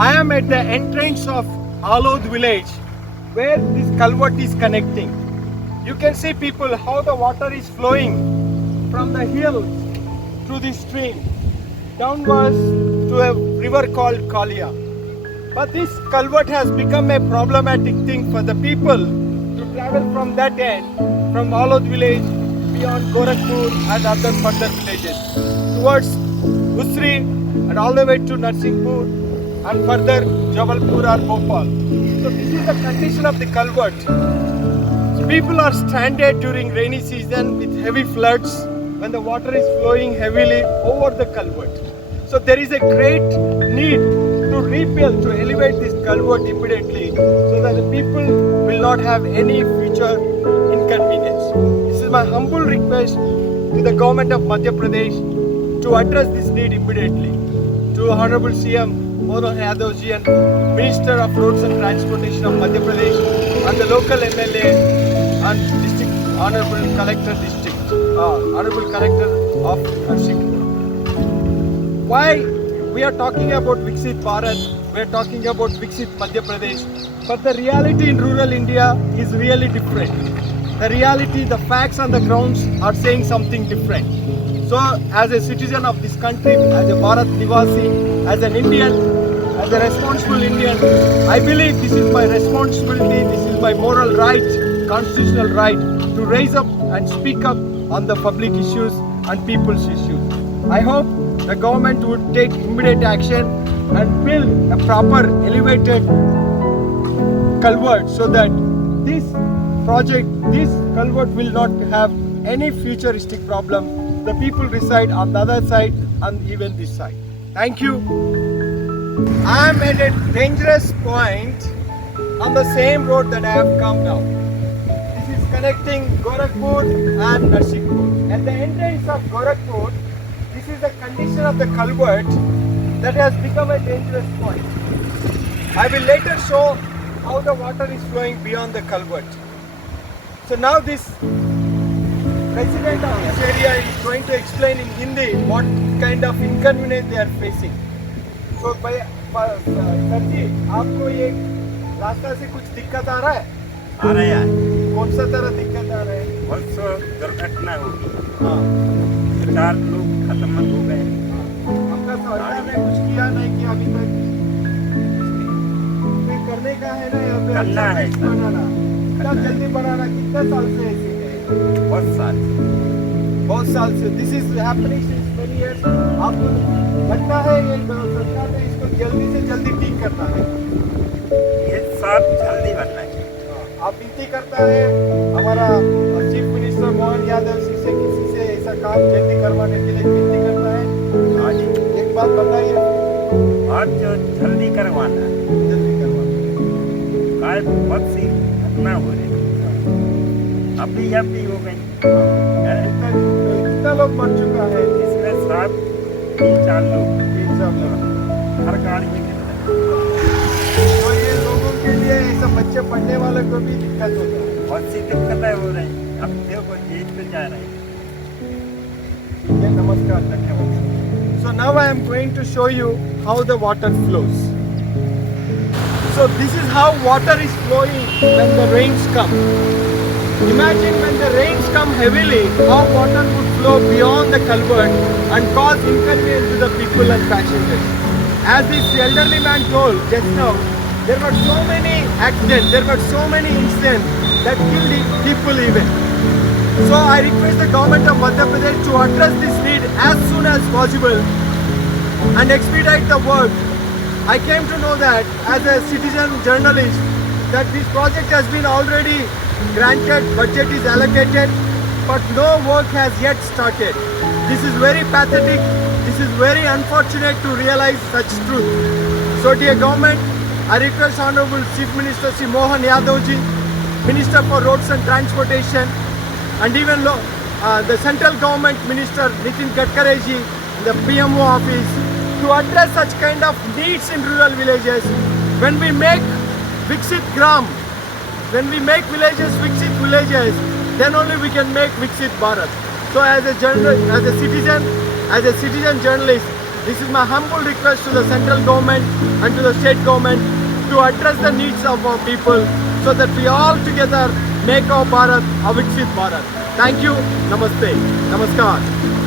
I am at the entrance of Alod village where this culvert is connecting. You can see people how the water is flowing from the hills to the stream downwards to a river called Kalia. But this culvert has become a problematic thing for the people to travel from that end, from Alod village beyond Gorakhpur and other further villages towards Usri and all the way to Narsinghpur and further Jabalpur or Bhopal. So this is the condition of the culvert. So people are stranded during rainy season with heavy floods when the water is flowing heavily over the culvert. So there is a great need to rebuild, to elevate this culvert immediately so that the people will not have any future inconvenience. This is my humble request to the government of Madhya Pradesh to address this need immediately. To Honorable CM Mohan Yadav ji and Minister of Roads and Transportation of Madhya Pradesh and the local MLA and District Honorable Collector of Narsinghpur. Why we are talking about Viksit Bharat, we are talking about Viksit Madhya Pradesh, but the reality in rural India is really different. The reality, the facts on the grounds are saying something different. So as a citizen of this country, as a Bharat Nivasi, as an Indian, as a responsible Indian, I believe this is my responsibility, this is my moral right, constitutional right to raise up and speak up on the public issues and people's issues. I hope the government would take immediate action and build a proper elevated culvert so that this project, this culvert will not have any futuristic problem. The people reside on the other side and even this side. Thank you. I am at a dangerous point on the same road that I have come now. This is connecting Gorakhpur and Narsinghpur. At the entrance of Gorakhpur, this is the condition of the culvert that has become a dangerous point. I will later show how the water is flowing beyond the culvert. So now this resident of this area is going to explain in Hindi what kind of inconvenience they are facing. So sir ji, आपको ये रास्ता से कुछ दिक्कत आ रहा है? आ रहा है। कौन सा तरह दिक्कत आ रहा है? बहुत सौ दुर्घटना होगी। हाँ। 4 लोग खत्म हो गए। आपका सरकार ने कुछ किया नहीं कि अभी तक करने का है ना यहाँ पे करना है बनाना, कितना जल्दी बनाना, कितने साल से ऐसे है? बहुत साल से this is happening since many years. आपको लगता है ये सरकार ने इसको जल्दी से जल्दी ठीक करना है? ये सब जल्दी बनना चाहिए। आप विनती करता है हमारा चीफ मिनिस्टर मोहन यादव जी से किसी से ऐसा काम जल्दी करवाने के लिए विनती करता है? हाँ जी। एक बात बताइए। और जो जल्दी करवाना है, जल्दी करवाना आज बहुत सी घटना हो रही है। अभी हो गई। कितना लोग मर चुका है? इसमें 3-4 लोग हर गाड़ी में गिरते हैं। तो ये लोगों के लिए ऐसा बच्चे पढ़ने वाले को भी दिक्कत होता है। बहुत सी दिक्कतें हो रही। अब देखो जेल पे जा रहे हैं। नमस्कार, धन्यवाद। So now I am going to show you how the water flows. So this is how water is flowing when the rains come. Imagine when the rains come heavily, how water would flow beyond the culvert and cause inconvenience to the people and passengers. As this elderly man told just now, there were so many accidents, there were so many incidents that killed people even. So I request the government of Madhya Pradesh to address this need as soon as possible and expedite the work. I came to know that as a citizen journalist that this project has been already granted, budget is allocated, but no work has yet started. This is very pathetic, this is very unfortunate to realize such truth. So dear government, I request Honorable Chief Minister Sri Mohan Yadav ji, Minister for Roads and Transportation, and even the central government Minister Nitin Gadkari ji in the PMO office to address such kind of needs in rural villages. When we make Viksit Gram, when we make villages Viksit villages, then only we can make Viksit Bharat. So as a citizen journalist, This is my humble request to the central government and to the state government to address the needs of our people so that we all together make our Bharat a Viksit Bharat. Thank you. Namaste. Namaskar.